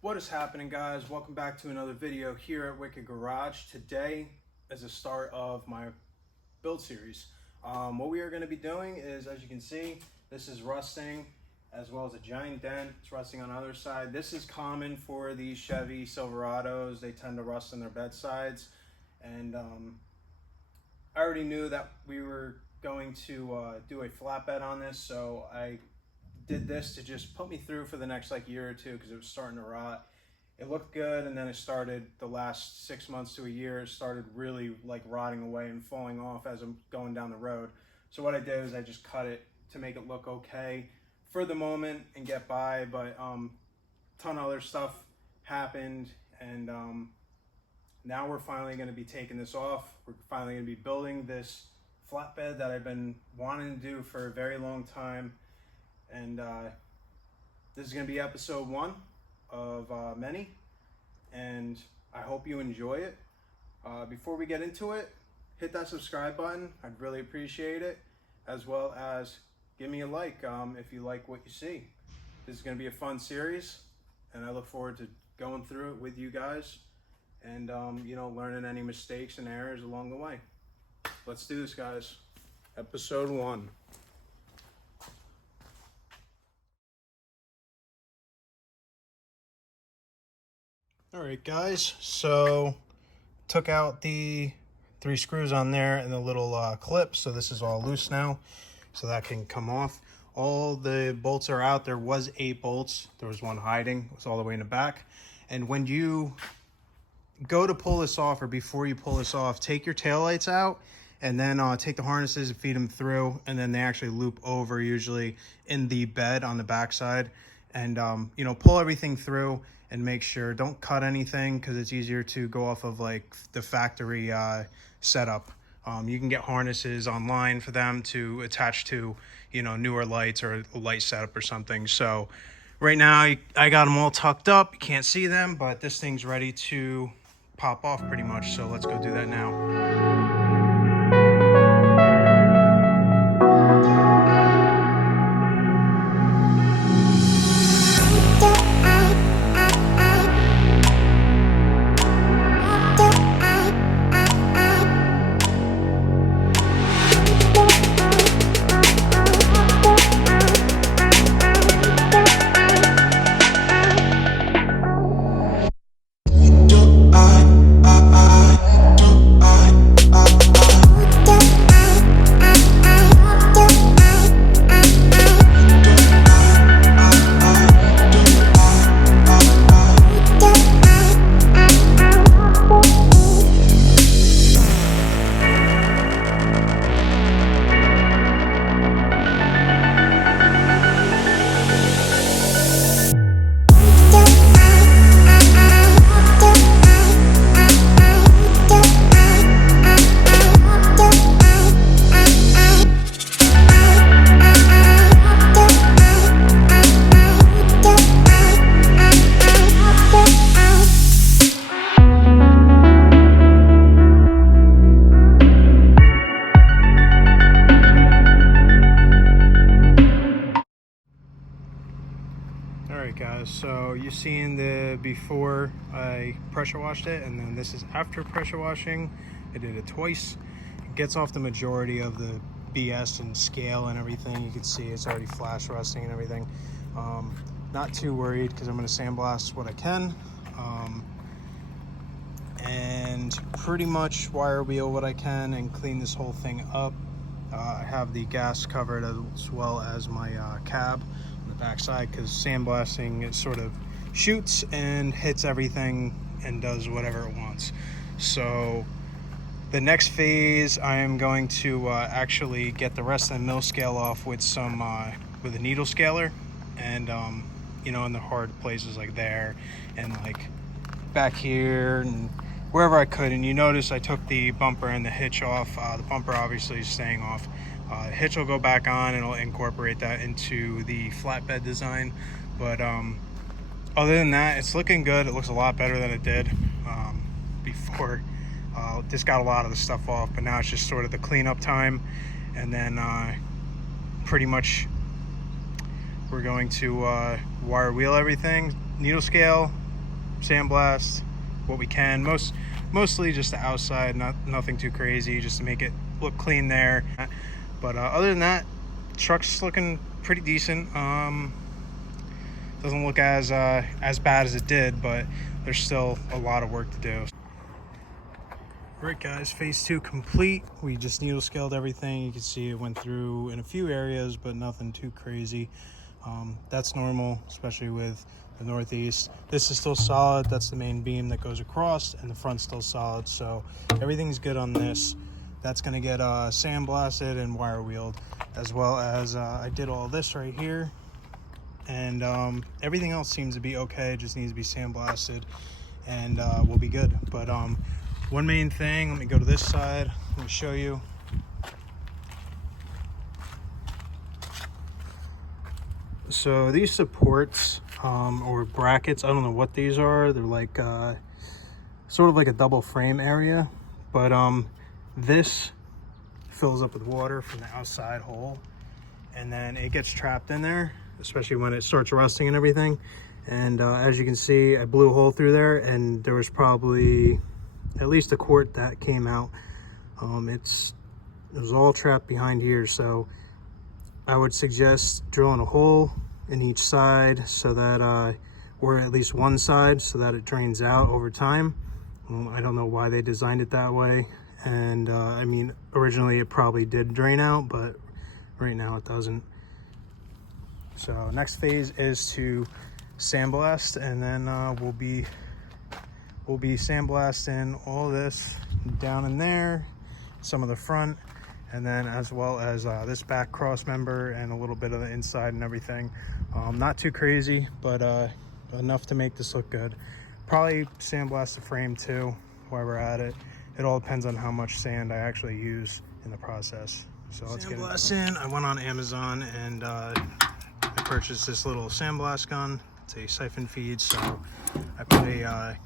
What is happening, guys? Welcome back to another video here at Wicked Garage. Today is the start of my build series. What we are going to be doing is, as you can see, this is rusting as well as a giant dent. It's rusting on the other side. This is common for these Chevy Silverados. They tend to rust on their bedsides. And I already knew that we were going to do a flatbed on this, so I did this to just put me through for the next year or two because it was starting to rot. It looked good, and then it started, the last 6 months to a year, it started really rotting away and falling off as I'm going down the road. So what I did is I just cut it to make it look okay for the moment and get by, but ton of other stuff happened, and now we're finally going to be taking this off. We're finally going to be building this flatbed that I've been wanting to do for a very long time. And this is going to be episode 1 of many, and I hope you enjoy it. Before we get into it, hit that subscribe button. I'd really appreciate it, as well as give me a like if you like what you see. This is going to be a fun series, and I look forward to going through it with you guys and learning any mistakes and errors along the way. Let's do this, guys. Episode 1. Alright guys, so took out the 3 screws on there and the little clip, so this is all loose now, so that can come off. All the bolts are out. There was 8 bolts. There was one hiding. It was all the way in the back. And when you go to pull this off, or before you pull this off, take your taillights out and then take the harnesses and feed them through, and then they actually loop over usually in the bed on the back side. And pull everything through and make sure, don't cut anything, because it's easier to go off of the factory setup. You can get harnesses online for them to attach to newer lights or a light setup or something. So right now I got them all tucked up. You can't see them, but this thing's ready to pop off pretty much, so let's go do that now. So you've seen the before I pressure washed it, and then this is after pressure washing. I did it twice. It gets off the majority of the BS and scale and everything. You can see it's already flash rusting and everything. Not too worried, because I'm going to sandblast what I can, and pretty much wire wheel what I can and clean this whole thing up. I have the gas covered as well as my cab on the back side, because sandblasting, it sort of shoots and hits everything and does whatever it wants. So the next phase, I am going to actually get the rest of the mill scale off with some with a needle scaler, and in the hard places like there and back here and wherever I could. And you notice I took the bumper and the hitch off. The bumper obviously is staying off. The hitch will go back on, and it'll incorporate that into the flatbed design. But other than that, it's looking good. It looks a lot better than it did before. Just got a lot of the stuff off, but now it's just sort of the cleanup time. And then pretty much we're going to wire wheel everything, needle scale, sandblast what we can. Mostly just the outside, nothing too crazy, just to make it look clean there. But other than that, truck's looking pretty decent. Doesn't look as bad as it did, but there's still a lot of work to do. Alright guys, phase 2 complete. We just needle scaled everything. You can see it went through in a few areas, but nothing too crazy. That's normal, especially with the northeast. This is still solid. That's the main beam that goes across, and the front's still solid, so everything's good on this. That's going to get sandblasted and wire wheeled, as well as I did all this right here, and everything else seems to be okay. Just needs to be sandblasted, and we'll be good. But one main thing, let me go to this side, let me show you. So these supports or brackets, I don't know what these are. They're like sort of like a double frame area, but this fills up with water from the outside hole, and then it gets trapped in there, especially when it starts rusting and everything. And as you can see, I blew a hole through there, and there was probably at least a quart that came out. It was all trapped behind here, so I would suggest drilling a hole in each side so that or at least one side, so that it drains out over time. I don't know why they designed it that way, and I mean, originally it probably did drain out, but right now it doesn't. So next phase is to sandblast, and then we'll be sandblasting all this down in there, some of the front, and then as well as this back cross member and a little bit of the inside and everything. Not too crazy, but enough to make this look good. Probably sandblast the frame too while we're at it. It all depends on how much sand I actually use in the process. So let's get in. I went on Amazon and I purchased this little sandblast gun. It's a siphon feed, so I put a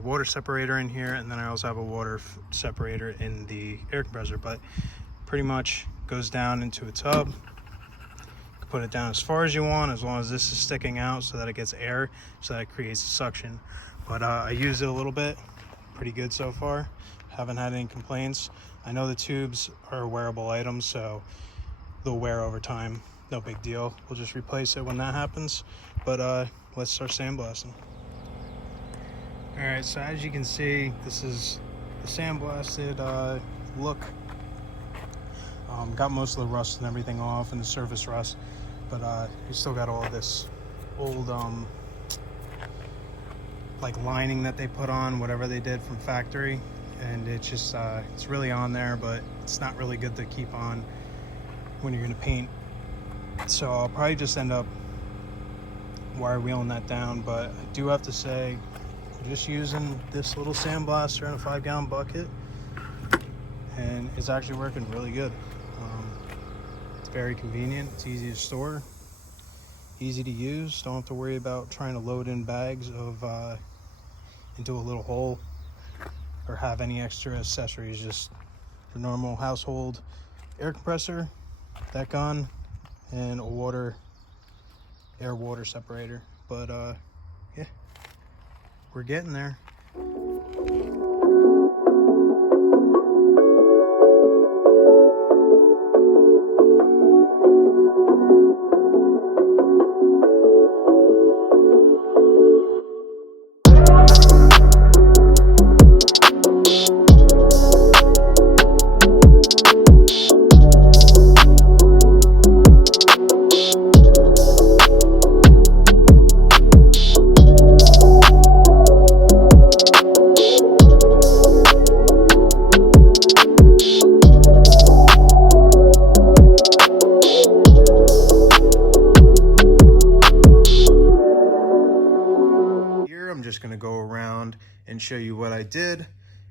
water separator in here, and then I also have a water separator in the air compressor, but pretty much goes down into a tub. You can put it down as far as you want, as long as this is sticking out so that it gets air, so that it creates suction. But I used it a little bit, pretty good so far. Haven't had any complaints. I know the tubes are wearable items, so they'll wear over time. No big deal. We'll just replace it when that happens. But let's start sandblasting. Alright, so as you can see, this is the sandblasted look. Got most of the rust and everything off, and the surface rust, but you still got all this old like lining that they put on, whatever they did from factory, and it's just it's really on there, but it's not really good to keep on when you're going to paint. So I'll probably just end up wire wheeling that down, but I do have to say, just using this little sandblaster in a 5-gallon bucket, and it's actually working really good. It's very convenient, it's easy to store, easy to use. Don't have to worry about trying to load in bags of into a little hole or have any extra accessories. Just your normal household air compressor, that gun, and a air water separator. But yeah, we're getting there. I'm just going to go around and show you what I did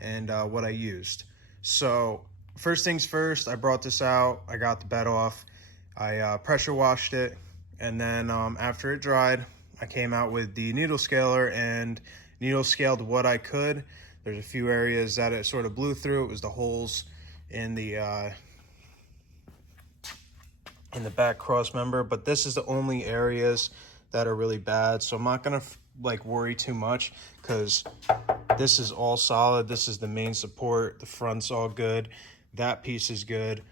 and what I used. So first things first, I brought this out, I got the bed off, I pressure washed it, and then after it dried, I came out with the needle scaler and needle scaled what I could. There's a few areas that it sort of blew through. It was the holes in the back cross member, but this is the only areas that are really bad, so I'm not going to like worry too much, because this is all solid. This is the main support. The front's all good. That piece is good.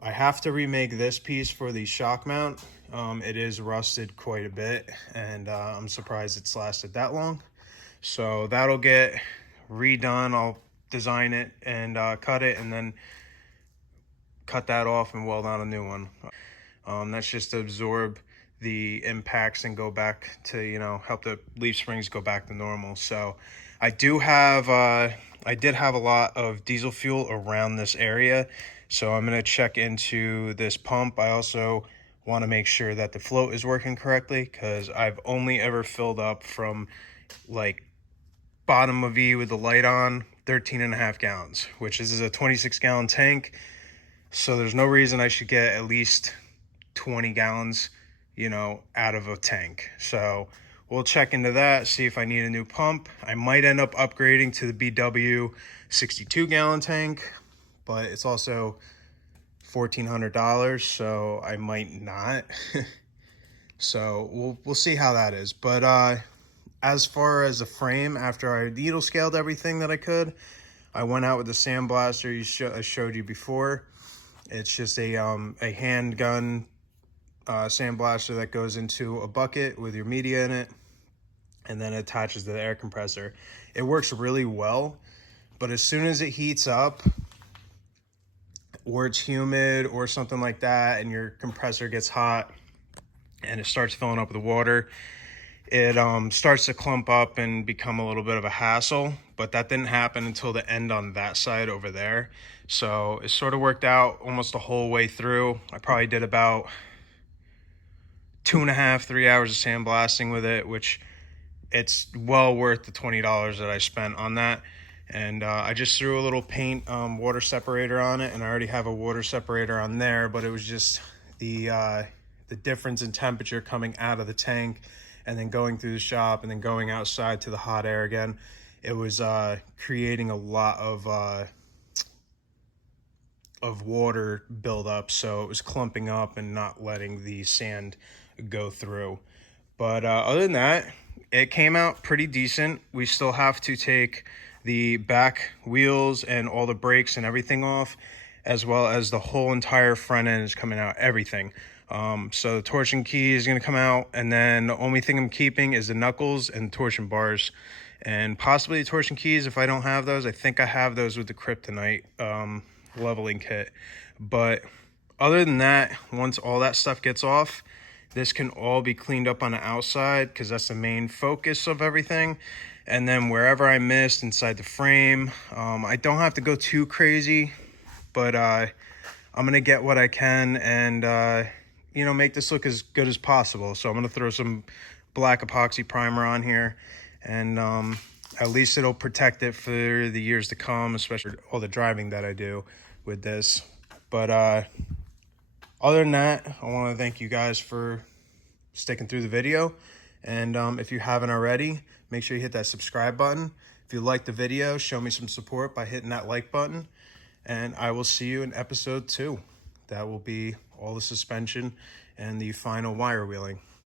I have to remake this piece for the shock mount. It is rusted quite a bit, and I'm surprised it's lasted that long. So that'll get redone. I'll design it and cut it, and then cut that off and weld on a new one. That's just to absorb the impacts and go back to, you know, help the leaf springs go back to normal. So I do have I did have a lot of diesel fuel around this area, so I'm going to check into this pump. I also want to make sure that the float is working correctly, because I've only ever filled up from like bottom of E with the light on 13.5 gallons, which is a 26-gallon tank. So there's no reason I should get at least 20 gallons, you know, out of a tank. So we'll check into that, see if I need a new pump. I might end up upgrading to the BW 62-gallon tank, but it's also $1,400, so I might not. So we'll see how that is. But as far as the frame, after I needle scaled everything that I could, I went out with the Sandblaster I showed you before. It's just a handgun sandblaster that goes into a bucket with your media in it, and then it attaches to the air compressor. It works really well, but as soon as it heats up, or it's humid or something like that, and your compressor gets hot and it starts filling up with water, it starts to clump up and become a little bit of a hassle. But that didn't happen until the end on that side over there. So it sort of worked out almost the whole way through. I probably did about 2.5 to 3 hours of sandblasting with it, which it's well worth the $20 that I spent on that. And I just threw a little paint water separator on it, and I already have a water separator on there, but it was just the difference in temperature coming out of the tank and then going through the shop and then going outside to the hot air again. It was creating a lot of water buildup, so it was clumping up and not letting the sand go through. But other than that, it came out pretty decent. We still have to take the back wheels and all the brakes and everything off, as well as the whole entire front end is coming out, everything. So the torsion key is going to come out, and then the only thing I'm keeping is the knuckles and torsion bars, and possibly the torsion keys if I don't have those. I think I have those with the kryptonite leveling kit. But other than that, once all that stuff gets off, this can all be cleaned up on the outside, because that's the main focus of everything. And then wherever I missed inside the frame, I don't have to go too crazy, but I'm gonna get what I can and you know, make this look as good as possible. So I'm gonna throw some black epoxy primer on here, and at least it'll protect it for the years to come, especially all the driving that I do with this. But other than that, I want to thank you guys for sticking through the video. And if you haven't already, make sure you hit that subscribe button. If you like the video, show me some support by hitting that like button. And I will see you in episode 2. That will be all the suspension and the final wire wheeling.